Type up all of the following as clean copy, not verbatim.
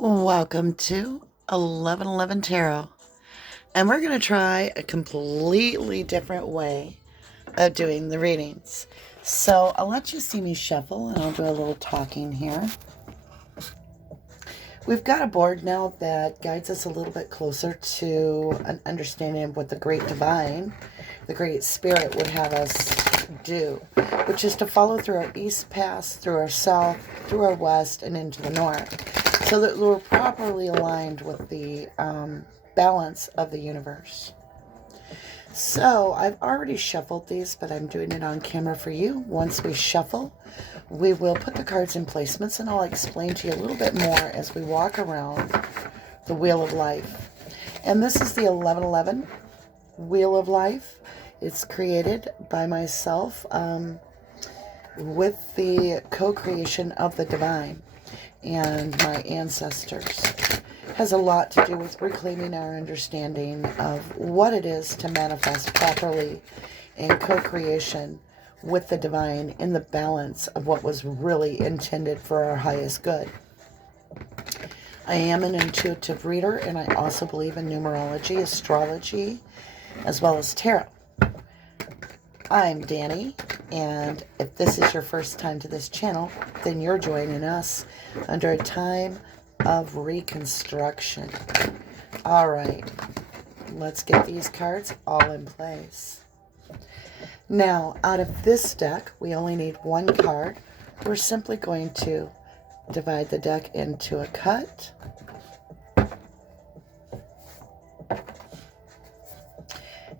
Welcome to 1111 Tarot, and we're going to try a completely different way of doing the readings. So I'll let you see me shuffle, and I'll do a little talking here. We've got a board now that guides us a little bit closer to an understanding of what the Great Divine, the Great Spirit would have us do, which is to follow through our east path, through our south, through our west, and into the north, so that we're properly aligned with the balance of the universe. So I've already shuffled these, but I'm doing it on camera for you. Once we shuffle, we will put the cards in placements, and I'll explain to you a little bit more as we walk around the Wheel of Life. And this is the 1111 Wheel of Life. It's created by myself with the co-creation of the divine and my ancestors. Has a lot to do with reclaiming our understanding of what it is to manifest properly in co-creation with the divine in the balance of what was really intended for our highest good. I am an intuitive reader, and I also believe in numerology, astrology, as well as tarot. I'm Danny, and if this is your first time to this channel, then you're joining us under a time of reconstruction. All right, let's get these cards all in place. Now, out of this deck, we only need one card. We're simply going to divide the deck into a cut.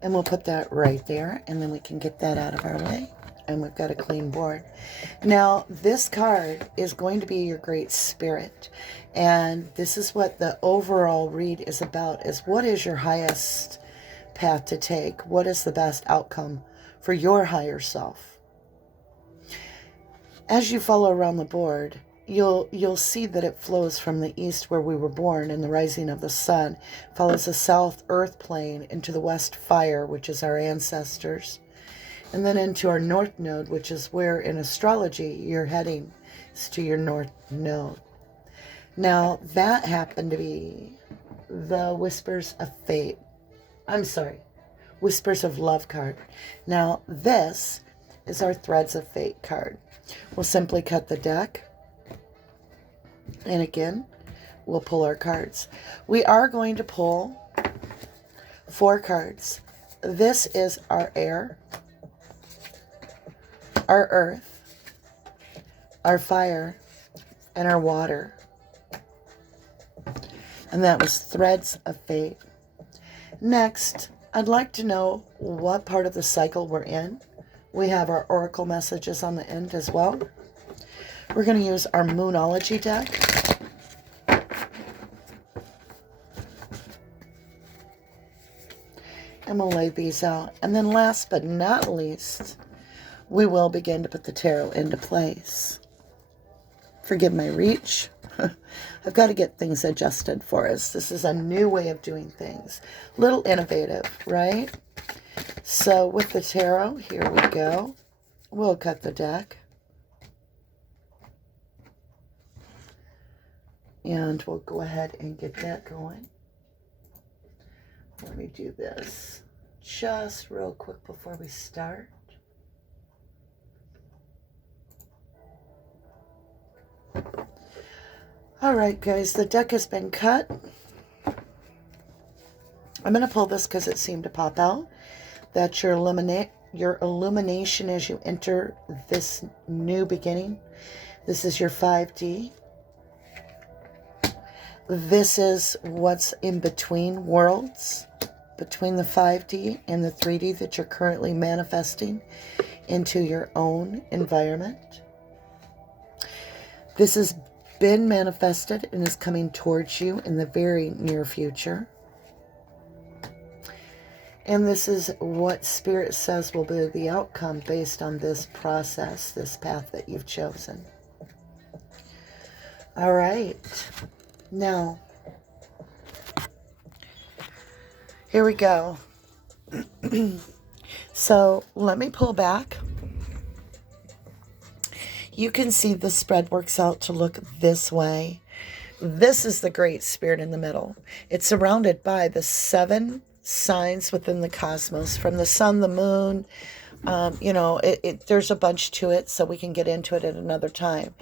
And we'll put that right there, and then we can get that out of our way. And we've got a clean board. Now, this card is going to be your Great Spirit. And this is what the overall read is about, is what is your highest path to take? What is the best outcome for your higher self? As you follow around the board, you'll see that it flows from the east, where we were born, in the rising of the sun, follows the south earth plane into the west fire, which is our ancestors, and then into our north node, which is where in astrology you're heading, is to your north node. Now, that happened to be the Whispers of Fate. I'm sorry, Whispers of Love card. Now, this is our Threads of Fate card. We'll simply cut the deck. And again, we'll pull our cards. We are going to pull 4 cards. This is our air, our earth, our fire, and our water. And that was Threads of Fate. Next, I'd like to know what part of the cycle we're in. We have our oracle messages on the end as well. We're going to use our Moonology deck. And we'll lay these out. And then last but not least, we will begin to put the tarot into place. Forgive my reach. I've got to get things adjusted for us. This is a new way of doing things. A little innovative, right? So with the tarot, here we go. We'll cut the deck. And we'll go ahead and get that going. Let me do this just real quick before we start. All right, guys, the deck has been cut. I'm going to pull this because it seemed to pop out. That's your illumination as you enter this new beginning. This is your 5D. This is what's in between worlds, between the 5D and the 3D that you're currently manifesting into your own environment. This has been manifested and is coming towards you in the very near future. And this is what Spirit says will be the outcome based on this process, this path that you've chosen. All right. Now, here we go. So let me pull back. You can see the spread works out to look this way. This is the Great Spirit in the middle. It's surrounded by the 7 signs within the cosmos, from the sun, the moon. There's a bunch to it, so we can get into it at another time.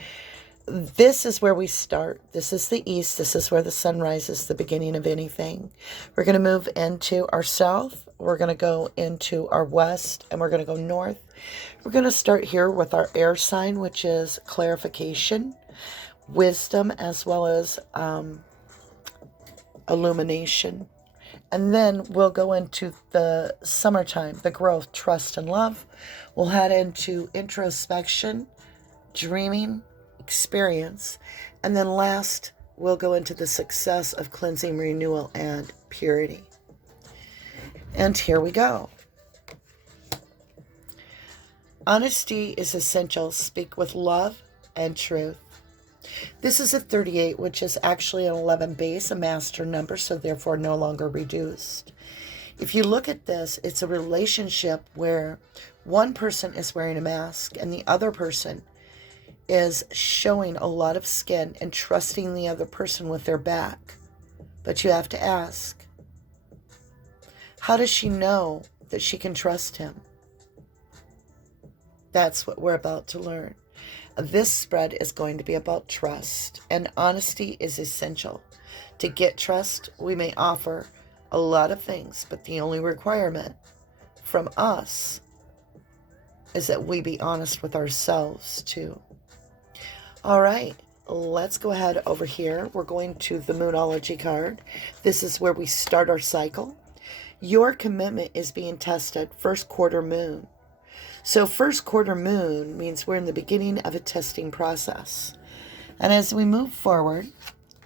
This is where we start. This is the east. This is where the sun rises, the beginning of anything. We're going to move into our south. We're going to go into our west, and we're going to go north. We're going to start here with our air sign, which is clarification, wisdom, as well as illumination. And then we'll go into the summertime, the growth, trust, and love. We'll head into introspection, dreaming, experience. And then last, we'll go into the success of cleansing, renewal, and purity. And here we go. Honesty is essential. Speak with love and truth. This is a 38, which is actually an 11 base, a master number, so therefore no longer reduced. If you look at this, it's a relationship where one person is wearing a mask and the other person is showing a lot of skin and trusting the other person with their back. But you have to ask, how does she know that she can trust him? That's what we're about to learn. This spread is going to be about trust, and honesty is essential. To get trust, we may offer a lot of things, but the only requirement from us is that we be honest with ourselves too. All right, let's go ahead over here. We're going to the Moonology card. This is where we start our cycle. Your commitment is being tested, first quarter moon. So first quarter moon means we're in the beginning of a testing process. And as we move forward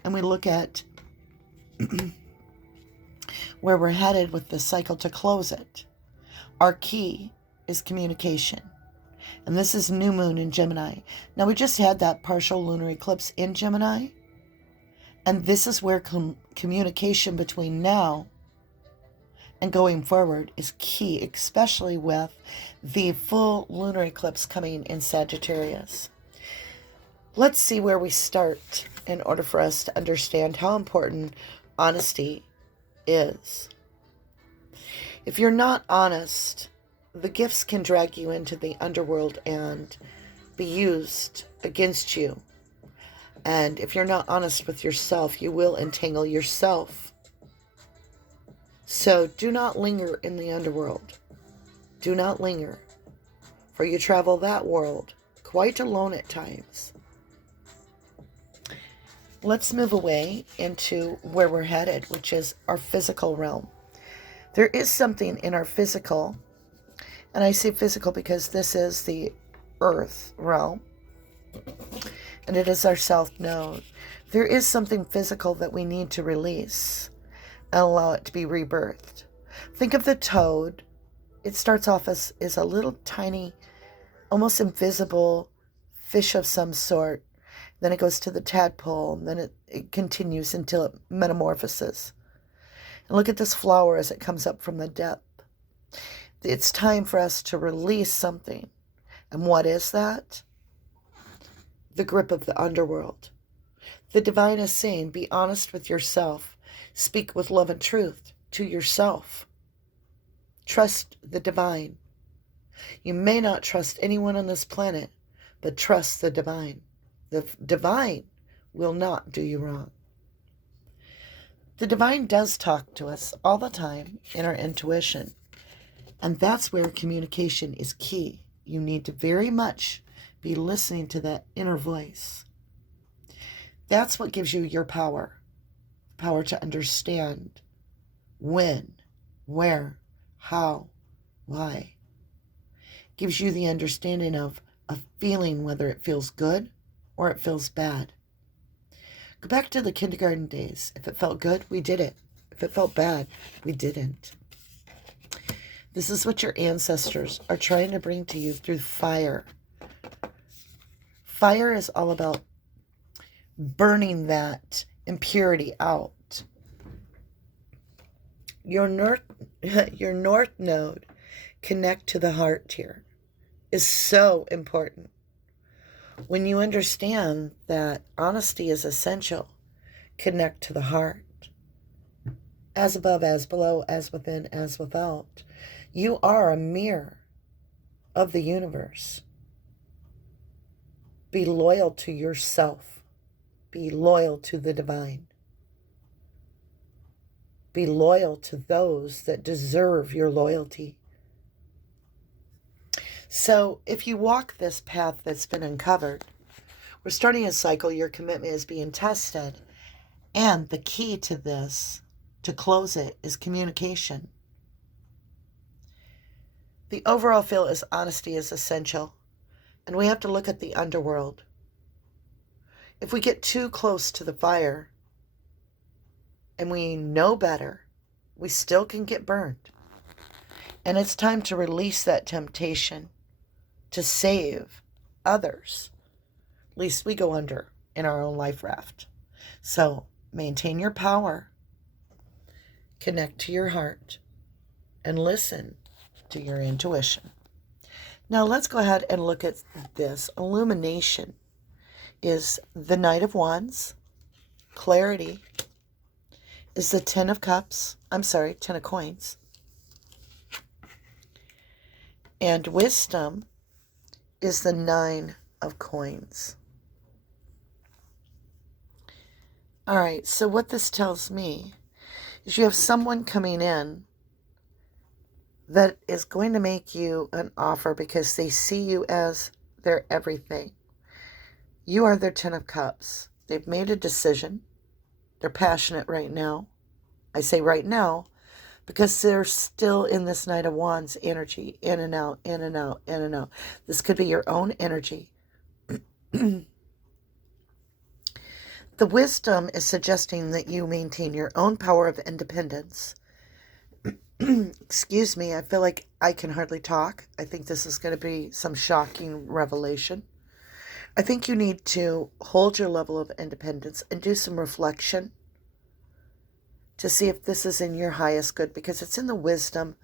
and we look at where we're headed with the cycle to close it, our key is communication. And this is new moon in Gemini. Now we just had that partial lunar eclipse in Gemini. And this is where communication between now and going forward is key, especially with the full lunar eclipse coming in Sagittarius. Let's see where we start in order for us to understand how important honesty is. If you're not honest, the gifts can drag you into the underworld and be used against you. And if you're not honest with yourself, you will entangle yourself. So do not linger in the underworld. Do not linger, for you travel that world quite alone at times. Let's move away into where we're headed, which is our physical realm. There is something in our physical, and I say physical because this is the earth realm, and it is our south node. There is something physical that we need to release and allow it to be rebirthed. Think of the toad. It starts off as a little tiny, almost invisible fish of some sort. Then it goes to the tadpole, and then it continues until it metamorphoses. And look at this flower as it comes up from the depth. It's time for us to release something. And what is that? The grip of the underworld. The divine is saying, be honest with yourself. Speak with love and truth to yourself. Trust the divine. You may not trust anyone on this planet, but trust the divine. The divine will not do you wrong. The divine does talk to us all the time in our intuition. And that's where communication is key. You need to very much be listening to that inner voice. That's what gives you your power. Power to understand when, where, how, why. Gives you the understanding of a feeling, whether it feels good or it feels bad. Go back to the kindergarten days. If it felt good, we did it. If it felt bad, we didn't. This is what your ancestors are trying to bring to you through fire. Fire is all about burning that impurity out. Your north node, connect to the heart here, is so important. When you understand that honesty is essential, Connect to the heart. As above, as below, as within, as without. You are a mirror of the universe. Be loyal to yourself. Be loyal to the divine. Be loyal to those that deserve your loyalty. So if you walk this path that's been uncovered, we're starting a cycle. Your commitment is being tested. And the key to this, to close it, is communication. The overall feel is honesty is essential. And we have to look at the underworld. If we get too close to the fire and we know better, we still can get burned. And it's time to release that temptation to save others. At least we go under in our own life raft. So maintain your power, connect to your heart, and listen to your intuition. Now let's go ahead and look at this. Illumination is the Knight of Wands. Clarity is the Ten of Coins. And wisdom is the Nine of Coins. All right, so what this tells me is you have someone coming in that is going to make you an offer because they see you as their everything. You are their Ten of Cups. They've made a decision. They're passionate right now. I say right now because they're still in this Knight of Wands energy, in and out, in and out, in and out. This could be your own energy. The wisdom is suggesting that you maintain your own power of independence. Excuse me, I feel like I can hardly talk. I think this is going to be some shocking revelation. I think you need to hold your level of independence and do some reflection to see if this is in your highest good, because it's in the wisdom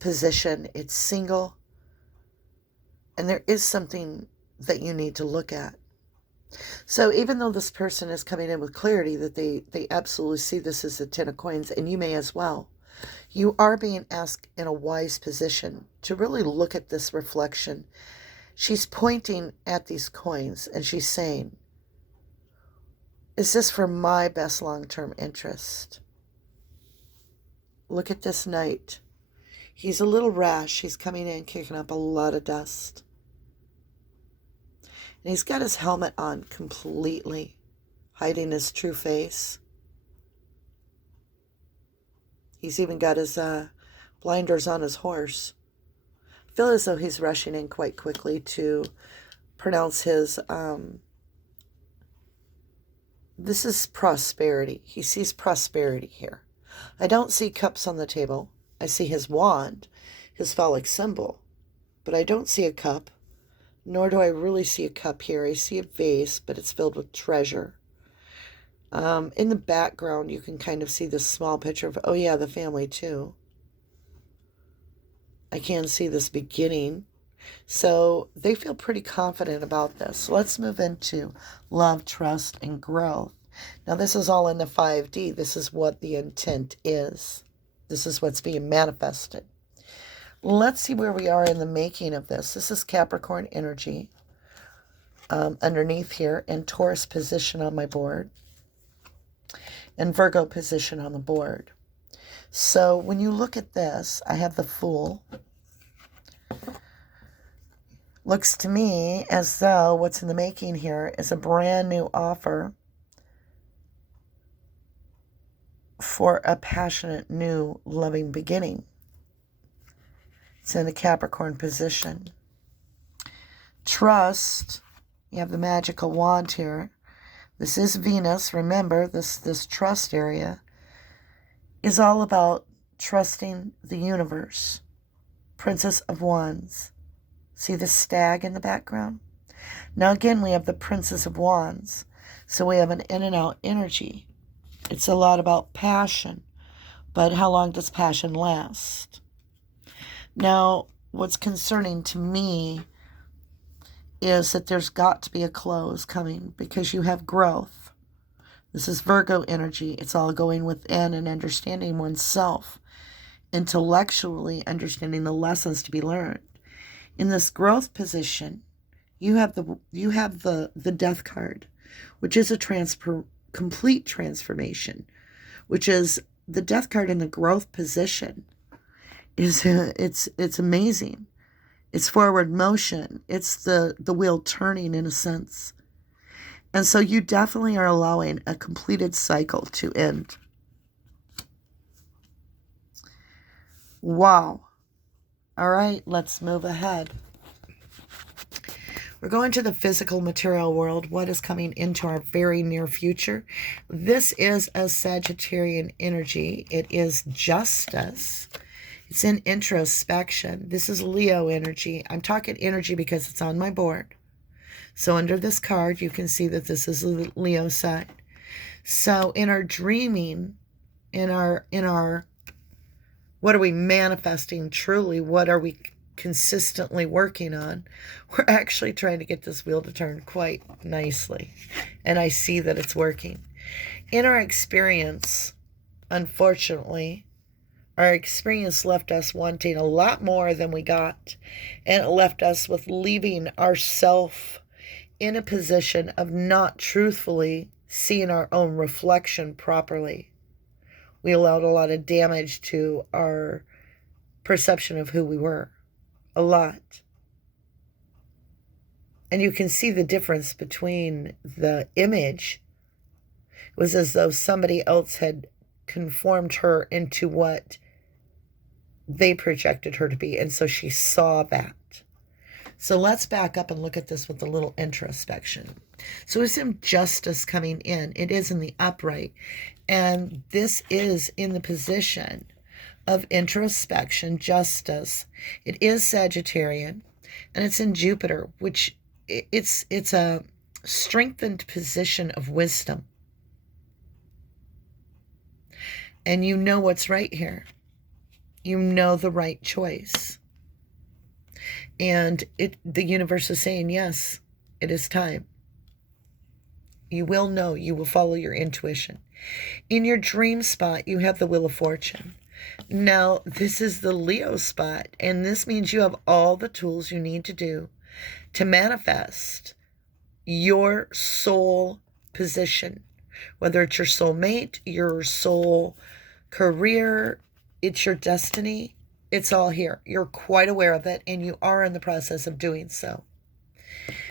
position. It's single. And there is something that you need to look at. So even though this person is coming in with clarity that they absolutely see this as the Ten of Coins, and you may as well, you are being asked in a wise position to really look at this reflection. She's pointing at these coins and she's saying, is this for my best long-term interest? Look at this Knight. He's a little rash. He's coming in kicking up a lot of dust. And he's got his helmet on completely, hiding his true face. He's even got his blinders on his horse. I feel as though he's rushing in quite quickly to pronounce his, this is prosperity. He sees prosperity here. I don't see cups on the table. I see his wand, his phallic symbol, but I don't see a cup, nor do I really see a cup here. I see a vase, but it's filled with treasure. In the background, you can kind of see this small picture of, oh yeah, the family too. I can see this beginning. So they feel pretty confident about this. So let's move into love, trust, and growth. Now this is all in the 5D. This is what the intent is. This is what's being manifested. Let's see where we are in the making of this. This is Capricorn energy underneath here, and Taurus position on my board, and Virgo position on the board. So when you look at this, I have the Fool. Looks to me as though what's in the making here is a brand new offer for a passionate, new, loving beginning. It's in a Capricorn position. Trust, you have the magical wand here. This is Venus. Remember, this trust area is all about trusting the universe. Princess of Wands. See the stag in the background? Now again, we have the Princess of Wands. So we have an in and out energy. It's a lot about passion. But how long does passion last? Now, what's concerning to me is that there's got to be a close coming because you have growth. This is Virgo energy. It's all going within and understanding oneself, intellectually understanding the lessons to be learned. In this growth position, you have the Death card, which is a complete transformation, which is the Death card in the growth position. It's amazing. It's forward motion. It's the wheel turning in a sense. And so you definitely are allowing a completed cycle to end. Wow. All right, let's move ahead. We're going to the physical material world. What is coming into our very near future? This is a Sagittarian energy. It is justice. It's in introspection. This is Leo energy. I'm talking energy because it's on my board. So under this card, you can see that this is the Leo side. So in our dreaming, in our what are we manifesting truly? What are we consistently working on? We're actually trying to get this wheel to turn quite nicely. And I see that it's working. In our experience, unfortunately, our experience left us wanting a lot more than we got. And it left us with leaving ourselves in a position of not truthfully seeing our own reflection properly. We allowed a lot of damage to our perception of who we were. A lot. And you can see the difference between the image. It was as though somebody else had conformed her into what they projected her to be. And so she saw that. So let's back up and look at this with a little introspection. So it's injustice coming in. It is in the upright. And this is in the position of introspection, justice. It is Sagittarian. And it's in Jupiter, which it's a strengthened position of wisdom. And you know what's right here. You know the right choice. And the universe is saying, yes, it is time. You will know. You will follow your intuition. In your dream spot, you have the Wheel of Fortune. Now, this is the Leo spot, and this means you have all the tools you need to do to manifest your soul position, whether it's your soulmate, your soul career, it's your destiny. It's all here. You're quite aware of it, and you are in the process of doing so.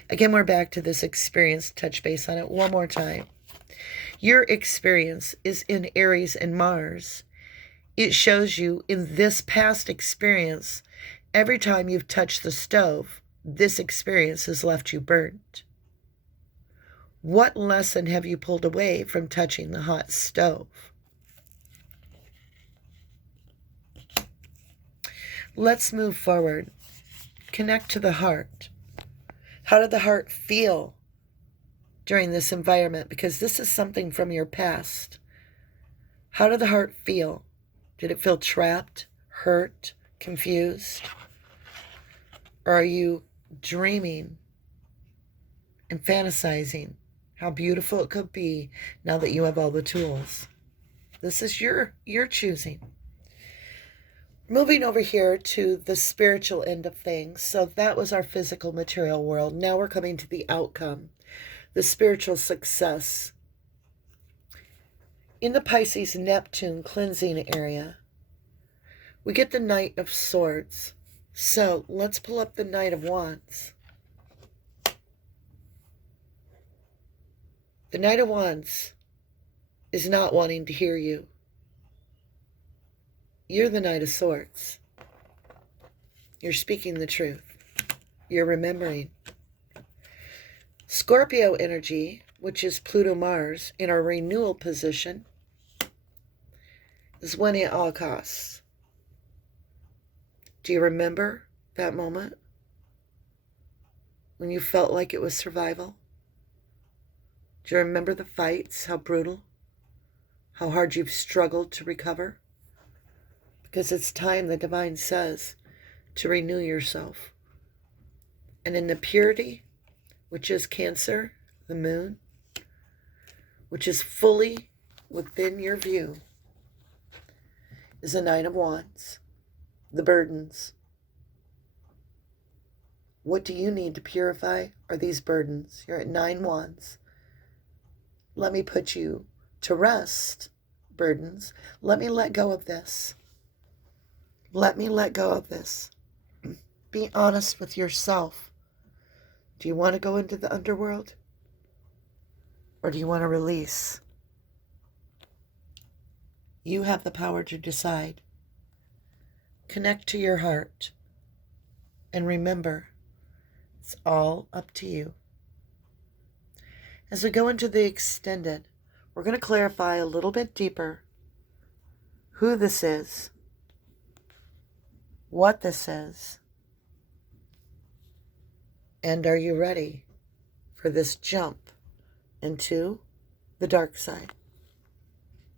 Again, we're back to this experience. Touch base on it one more time. Your experience is in Aries and Mars. It shows you in this past experience, every time you've touched the stove, this experience has left you burnt. What lesson have you pulled away from touching the hot stove? Let's move forward. Connect to the heart. How did the heart feel during this environment? Because this is something from your past. How did the heart feel? Did it feel trapped, hurt, confused? Or are you dreaming and fantasizing how beautiful it could be now that you have all the tools? This is your choosing. Moving over here to the spiritual end of things. So that was our physical material world. Now we're coming to the outcome, the spiritual success. In the Pisces Neptune cleansing area, we get the Knight of Swords. So let's pull up the Knight of Wands. The Knight of Wands is not wanting to hear you. You're the Knight of Swords. You're speaking the truth. You're remembering. Scorpio energy, which is Pluto Mars, in our renewal position, is winning at all costs. Do you remember that moment when you felt like it was survival? Do you remember the fights, how brutal, how hard you've struggled to recover? Because it's time, the divine says, to renew yourself. And in the purity, which is Cancer, the moon, which is fully within your view, is a Nine of Wands, the burdens. What do you need to purify are these burdens? You're at 9 Wands. Let me put you to rest, burdens. Let me let go of this. Let me let go of this. Be honest with yourself. Do you want to go into the underworld? Or do you want to release? You have the power to decide. Connect to your heart. And remember, it's all up to you. As we go into the extended, we're going to clarify a little bit deeper who this is, what this is, and are you ready for this jump into the dark side?